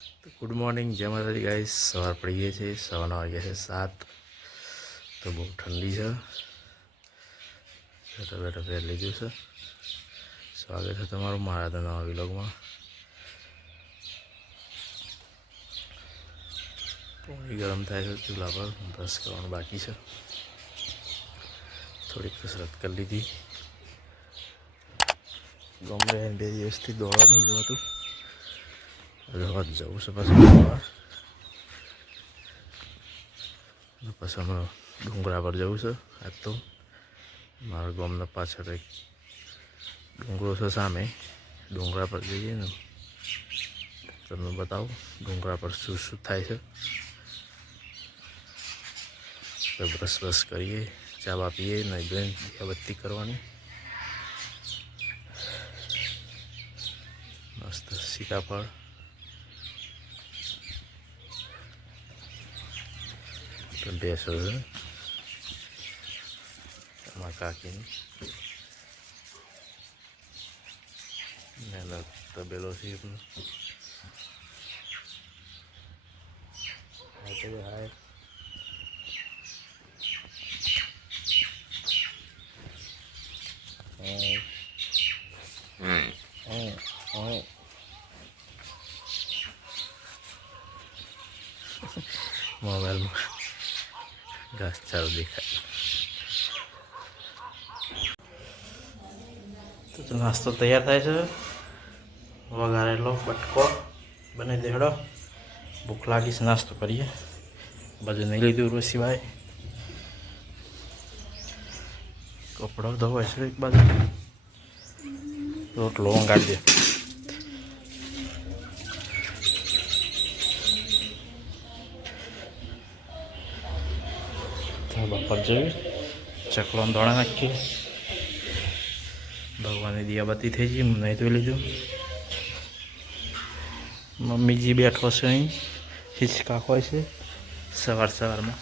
તો good morning, જય માતાજી ગાઈસ. સવાર પડી ગઈ છે, સવારના વાગ્યા છે 7. તો બહુ ઠંડી છે. બેઠા પહેર લીધું છે. સ્વાગત છે તમારું મારા તો નવા વિલોગમાં. પાણી ગરમ થાય છે ચૂલા પર, બ્રશ કરવાનું બાકી છે. થોડીક કસરત કરી લીધી. ગમે 2 દિવસથી દોડવા નહીં જવાતું. રોજ જવું છે પાછું દોડવા. પછી અમે ડુંગરા પર જવું છે. આજ તો મારા ગામના પાછળ એક ડુંગરો છે, સામે ડુંગરા પર જઈએ ને તમને બતાવું ડુંગરા પર શું શું થાય છે. બ્રશ કરીએ, ચા બા પીએ, નહીં ધોઈને દીવાબત્તી કરવાની. મસ્ત સીતાફળ, બેસો છે એમાં કાકીની ને તબેલો છે એમનો. હાય મોબાઈલમાં ઘાસચારો દેખાય. તો નાસ્તો તૈયાર થાય છે. વઘારેલો બટકો બને દેડો. ભૂખ લાગી છે, નાસ્તો કરીએ. બાજુ નહીં લીધું રોજ સિવાય. કપડાં ધોવાય છે એક બાજુ. રોટલો વંગાડી દે. બપોર જેવી ચકલોને દોડા નાખીએ. ભગવાનની દિયાબત્તી થઈ ગઈ, નહીં તો લીધું. મમ્મીજી બેઠો છે અહીં, હિંચકા હોય છે સવારમાં.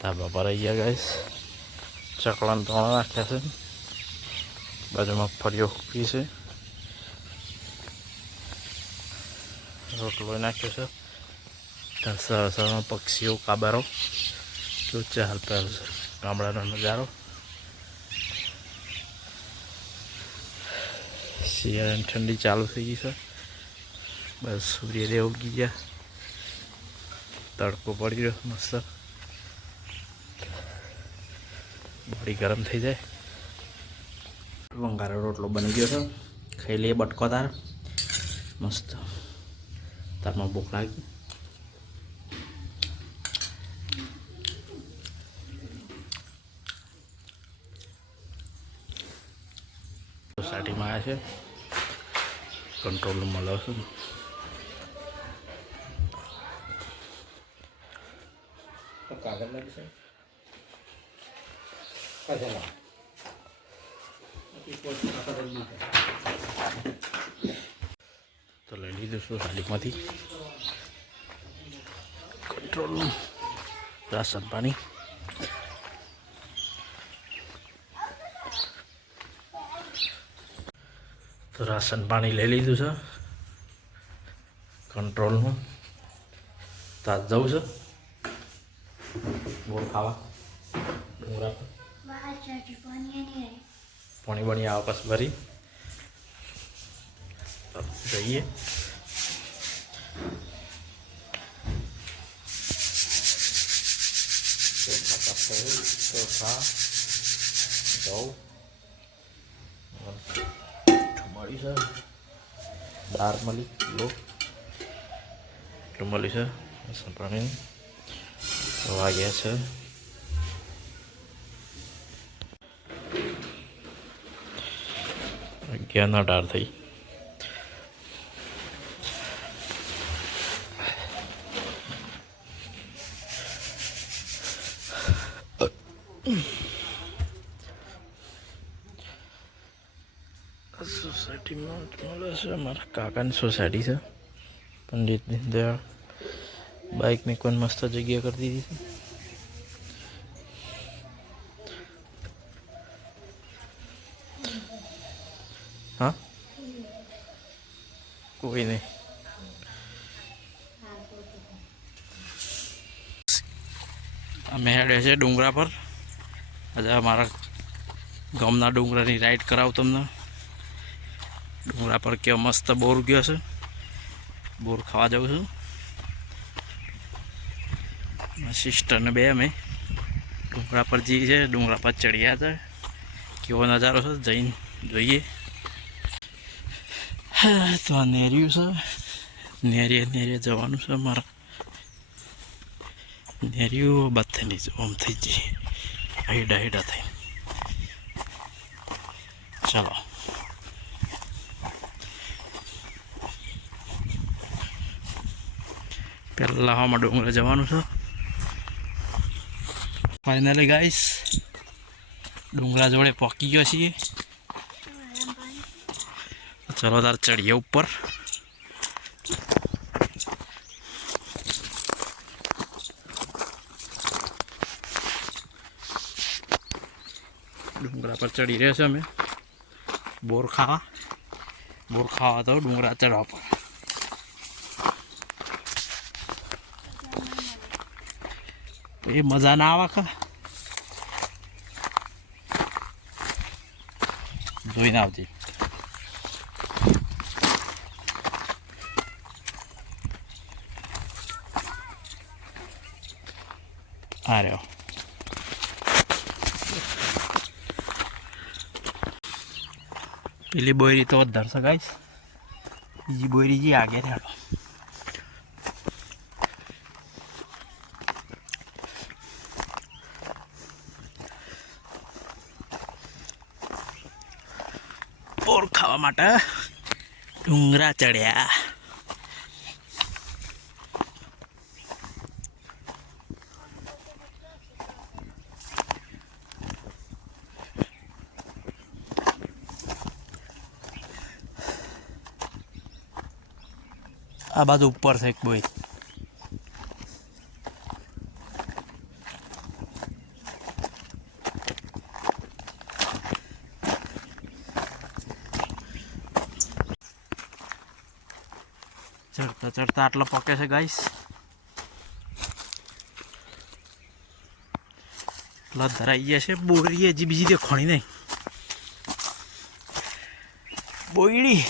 ધાબા પર આવી ગયા ગાઈસ. ચકલાને ધોણા નાખ્યા છે. બાજુમાં ફળીઓ હુકી છે. રોટલો નાખ્યો છે. ત્યાં સરસરમાં પક્ષીઓ કાબારો કેવું ચહલ પહેલ છે. ગામડાનો નજારો. શિયાળાની ઠંડી ચાલુ થઈ ગઈ છે. બસ સૂર્યદેવ ઉગી ગયા. તડકો પડી રહ્યો મસ્ત. બોડી ગરમ થઈ જાય. વંગારો રોટલો બની ગયો છે. ખાઈ લઈએ બટકો તાર મસ્ત. તારમાં ભૂખ લાગી. સોસાયટીમાં આવ્યા છે. કંટ્રોલ રૂમમાં લો છું. કાગળ લાગી છે. તો લઈ લીધું છું સાડીમાંથી. કંટ્રોલ રૂમ, રાશન પાણી. તો રાશન પાણી લઈ લીધું છે કંટ્રોલનું. તાજ જવું છે બોર ખાવા ડુંગરા પર. પાણી બણી આવે પછી ભરી જઈએ. ચોખા ઘઉં મળી છે. દાળ મળી કિલો એટલું મળી છે. પાણી વાગ્યા છે 11:18 થઈ. સોસાયટી સોસાયટીમાં મળે છે, અમારા કાકાની સોસાયટી છે. પંડિત દીનદયાળ બાઇક મૂકવાની મસ્ત જગ્યા કરી દીધી છે. હા, કોઈ નહીં. અમે હેડે છે ડુંગરા પર. આજે અમારા ગામના ડુંગરાની રાઈડ કરાવું તમને. ડુંગરા પર કેવો મસ્ત બોર ગયો છે. બોર ખાવા જાઉં છું. સિસ્ટરને બે અમે ડુંગરા પર જઈએ છે. ડુંગરા પર ચડ્યા હતા. કેવો નજારો છે જઈને જોઈએ. તો આ નેરિયું છે. નેરિયે જવાનું છે અમારે. નેરિયું બથેની ઓમ થઈ જઈએ હેડા થઈ. ચાલો પહેલાં આમાં ડુંગરે જવાનું છે. ફાઇનલી ગાઈસ ડુંગરા જોડે પહોંચી ગયો છીએ. ચલો તાર ચડીએ ઉપર. ડુંગરા પર ચડી રહ્યા છે અમે બોર ખાવા તો ડુંગરા ચડવા પર. એ મજા ના આવે ખા જોઈને આવતી. આ રહ્યો પેલી બોયરી તો વધારે છે ગાઈસ. બીજી બોયરી જે આગે રહેલો. બોર ખાવા માટે ડુંગરા ચડ્યા. આ બાજુ ઉપર છે એક બોય. ચડતા આટલો પકે છે ગાઈસ. એટલા ધરાઈ ગયા છે. બોયડી હજી બીજી દેખાણી નહીં. બોયડી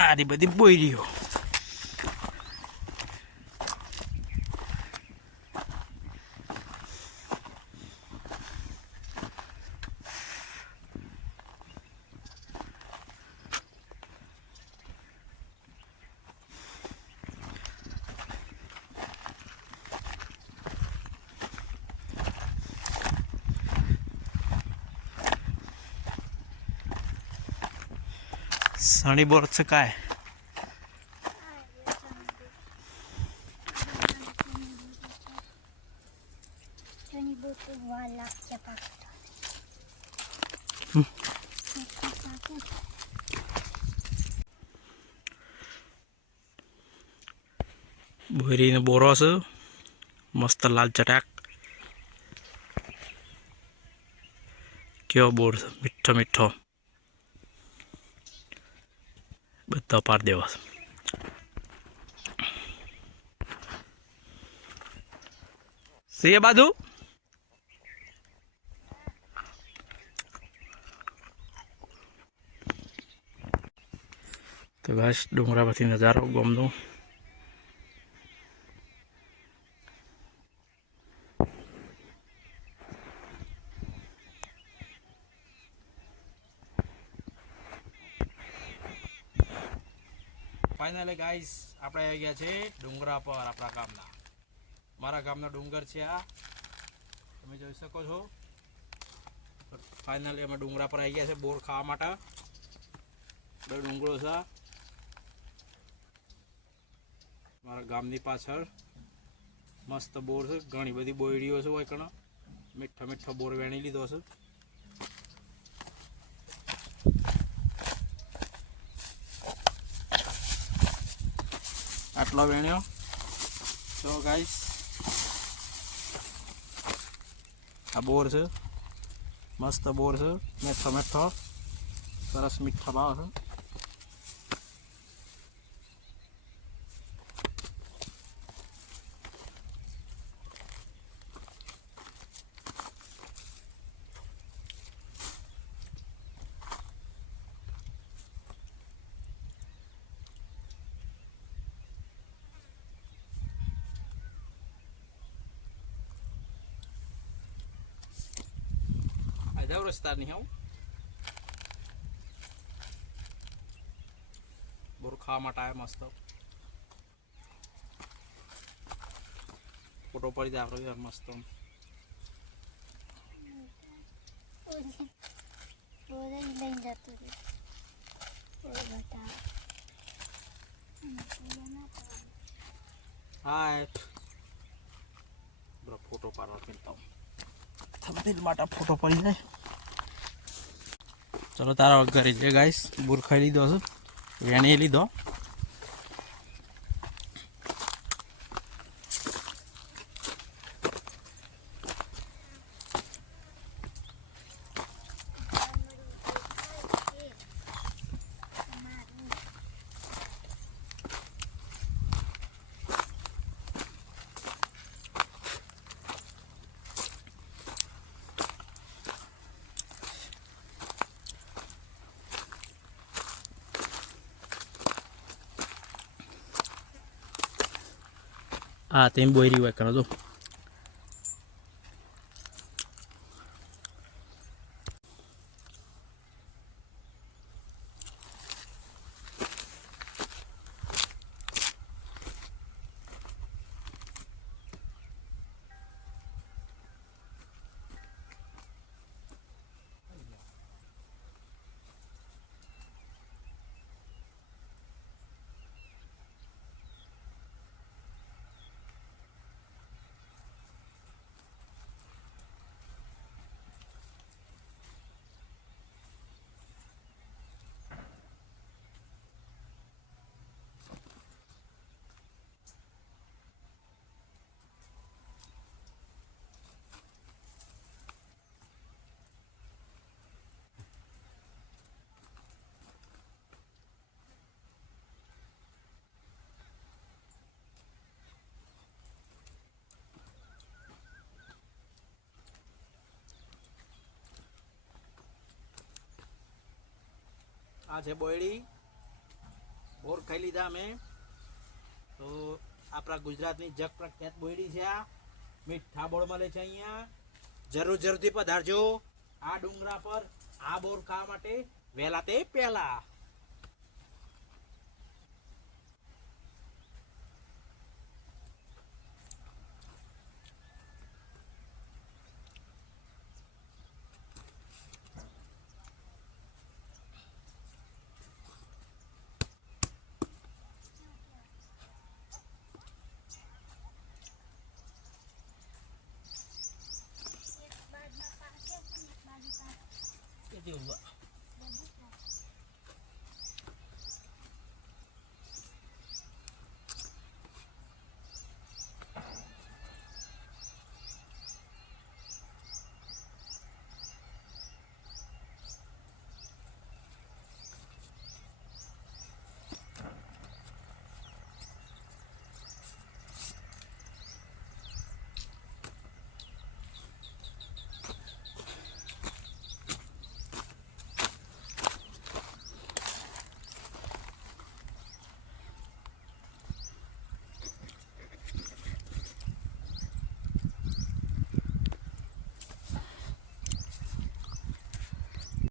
આરી બધી બોયરીઓ. सणी बोरचं काय બોરીનો બોરો છે મસ્ત લાલ ચટાક. કેવો બોર છે મીઠો મીઠો. બધા પાર દેવા છે બાજુ. તો ગાઈસ ડુંગરા પરથી નજારો ગામનો. ફાઇનલી ગાઈસ આપણે આવી ગયા છે ડુંગરા પર આપણા ગામના. મારા ગામનો ડુંગર છે આ, તમે જોઈ શકો છો. ફાઇનલી અમે ડુંગરા પર આવી ગયા છે બોર ખાવા માટે. ડુંગરો છે મારા ગામની પાછળ. મસ્ત બોર છે, ઘણી બધી બોયડીઓ છે હોય કણ. મીઠો બોર વેણી લીધો છે. આટલો વેણ્યો તો ગાઈસ આ બોર છે, મસ્ત બોર છે, મીઠો સરસ મીઠા ભાવ છે. રસ્તા નહીં આવું બોર ખાવા માટે આવે મસ્ત. ફોટો પડી જાય આપણો યાર મસ્ત. હાય બરો ફોટો પાડવા કેતા થંબનેલ માટે ફોટો પડી જાય. ચલો તારા ઘરે છે ગાઈસ. બોર ખાઈ લીધો છે, વેણી લીધો. હા તેમ બોયરી હોય કરો તો આ છે બોયડી. બોર ખાઈ લીધા અમે તો આપણા ગુજરાતની જગ પ્રખ્યાત બોયડી છે આ. મીઠા બોર મળે છે અહીંયા. જરૂરથી પધારજો આ ડુંગરા પર આ બોર ખાવા માટે વહેલા તે પહેલા.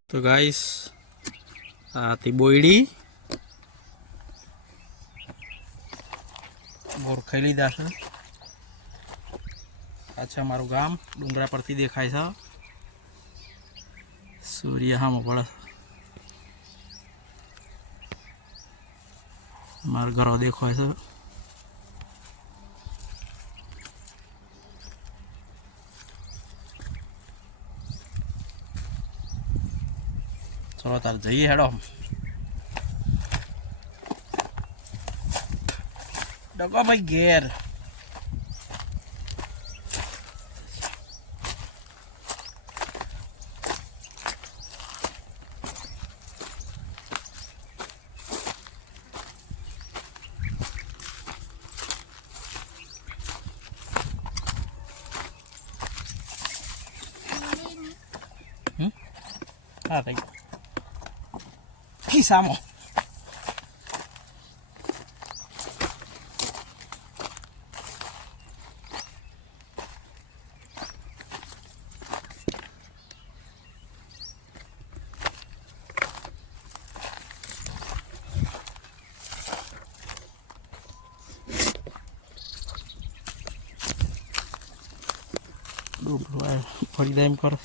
તો ગાઈસ આ હતી બોયડી. બોર ખાઈ લીધા છે. આ છે અમારું ગામ, ડુંગરા પરથી દેખાય છે. સૂર્ય હામો પડે. મારા ઘરો દેખાય છે. ચલો તાર જઈએ હેડો. ડગો ભાઈ ઘેર. હા ભાઈ ખિસ્સામાં. ફરી જાય એમ કરો.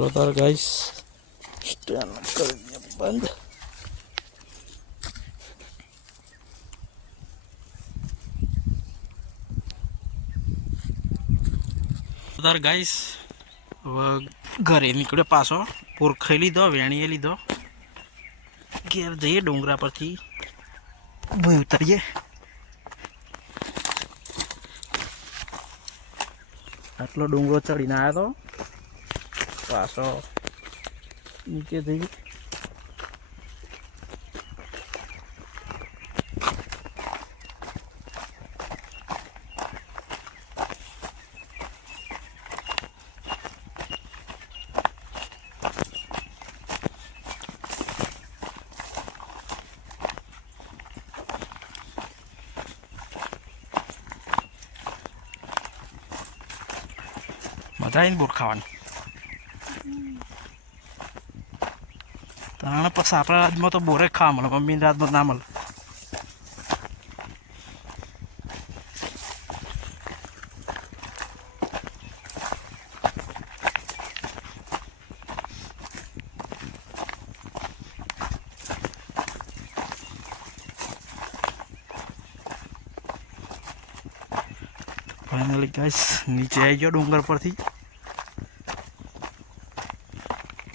Rotar guys, stand kerja band. Rotar guys, ઘરે નીકળ્યો પાછો. પૂર ખાઈ લીધો, વેણીએ લીધો. ઘેર જઈએ ડુંગરા પરથી ભાઈ ઉતરીએ. આટલો ડુંગરો ચડીને આવ્યો તો પાછો નીચે થઈ. મજા આવીને બોર ખાવાની. તાણે પછી આપણા રાજમાં તો બોરે ખાવા મળે, મમ્મીની રાજમાં ના મળે. ફાઇનલી ગાઈસ નીચે આવી ગયો ડુંગર પરથી.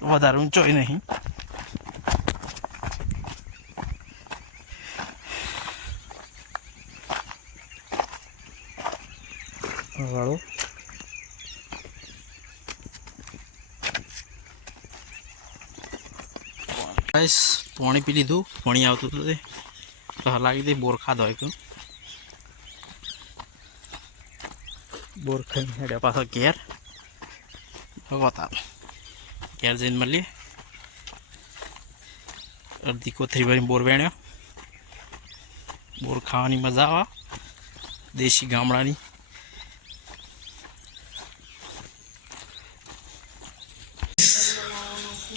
વધારે ઊંચોય નહીં. વાળો ગાઈસ પાણી પી લીધું. પાણી આવતું હતું તે તો લાગી દે બોર ખાધો હોય કે બોર ખાઈને હેડ્યા પાછો ઘેર. બતા ઘેર જઈને મળીએ. અડધી કોથરી ભરીને બોર વેણ્યો. બોર ખાવાની મજા આવે દેશી ગામડાની.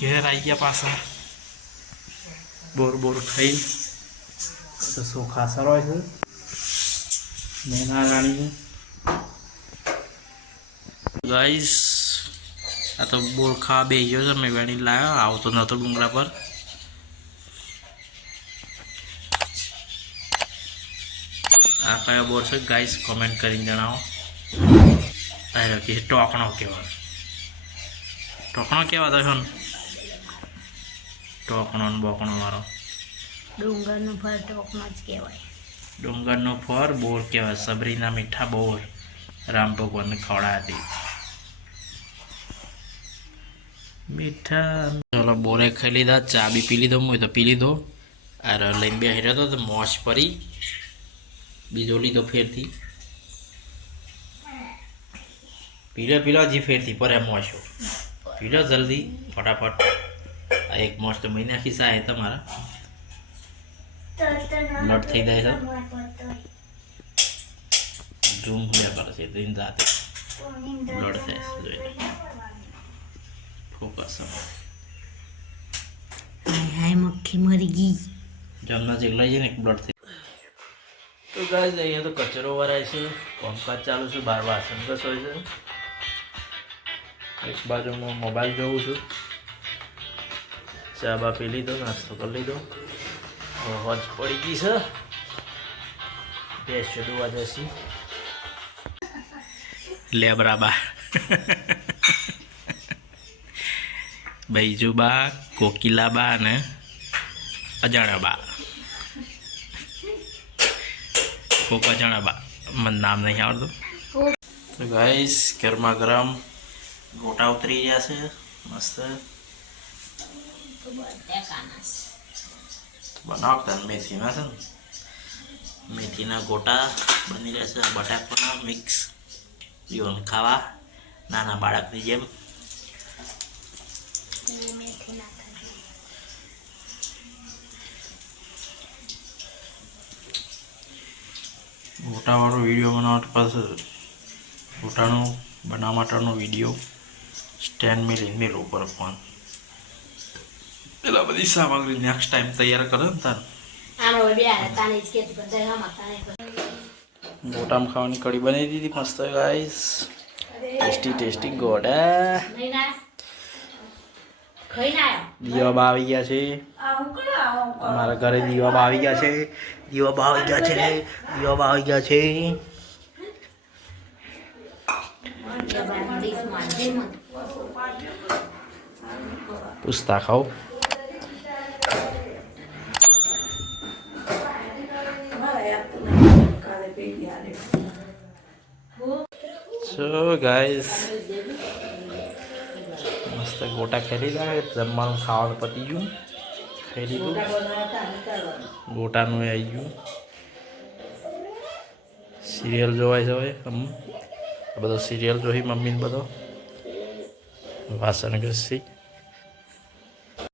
ઘેર આવી ગયા પાછા. બોર ખાઈને તો સોખા સરોય છે. મેના રાણી ગાઈસ આ તો બોર ખાવા બે ગયો છે. મેં વેણી લાવ્યો. આવતો નહોતો ડુંગરા પર. આ કયો બોર છે ગાઈસ કોમેન્ટ કરીને જણાવો. આ કે ટોકણો કહેવાય. ટોકણો કેવા તો ટોકણો ને બોકણો વાળો. ડુંગરનું ફળ ટોકનો જ કહેવાય. ડુંગરનો ફળ બોર કહેવાય. સબરીના મીઠા બોર રામ ભગવાનને ખવડાયા હતી. મીઠા ચલો બોરે ખાઈ લીધા, ચા બી પી લીધો, હું તો પી લીધો. આ લઈને બે હેર્યો હતો તો મોજ પડી. બીજો લીધો ફેરથી. પીલો હજી ફેરથી પર મોશો પીલો જલ્દી ફટાફટ. આ એક મોશ તો મહિને નાખી સાહેબ તમારા બ્લડ થઈ જાય છે. ઝૂમ હુયા કરે છે તો જાતે બ્લડ થાય છે. જોઈ લે ફોકસ. હાય મક્ખી મરી ગઈ. જમના જેટલા છે ને બ્લડ થઈ. તો ગાઈસ અહીંયા તો કચરો વરાય છે, કામકાજ ચાલુ છે, બહાર વાસણ ઘસોય છે. એક બાજુમાં મોબાઈલ જોઉં છું. ચા બા પી લીધો, નાસ્તો કરી લીધો. હોજ પડી ગઈ છે. ભેંસ દોવા જશી લેબરાબા બૈજુબા, કોકિલાબા અને અજાણાબા. કોક અજાણાબા મને નામ નહીં આવડતું. તો ગાઈસ ગરમા ગરમ ગોટા ઉતરી ગયા છે મસ્ત. બનાવતા મેથીના છે ને, મેથીના ગોટા બની રહ્યા છે. બટાકાના મિક્સ જીવન ખાવા નાના બાળકની જેમ. ગોટાવાળો વિડીયો બનાવવા પાસે ગોટાનો બનાવવા માટેનો વિડીયો સ્ટેન્ડ મેળ ઉપર ફોન પેલા બધી સામગ્રી નેક્સ્ટ ટાઈમ તૈયાર કરે ને તાર. ગોટામાં ખાવાની કઢી બનાવી દીધી મસ્ત ગાઈસ. ટેસ્ટી ગોટા. દીવા બા આવી ગયા છે અમારા ઘરે. દીવા બા આવી ગયા છે. પૂછતા ખાઓ. સો ગાઈસ મસ્ત ગોટા ખાઈ લીધા. જમવાનું ખાવાનું પતી ગયું, ખાઈ લીધું. ગોટાનું આવી ગયું. સિરિયલ જોવાય છે હવે. બધો સિરિયલ જોઈ મમ્મીને બધો વાસણ ઘસી.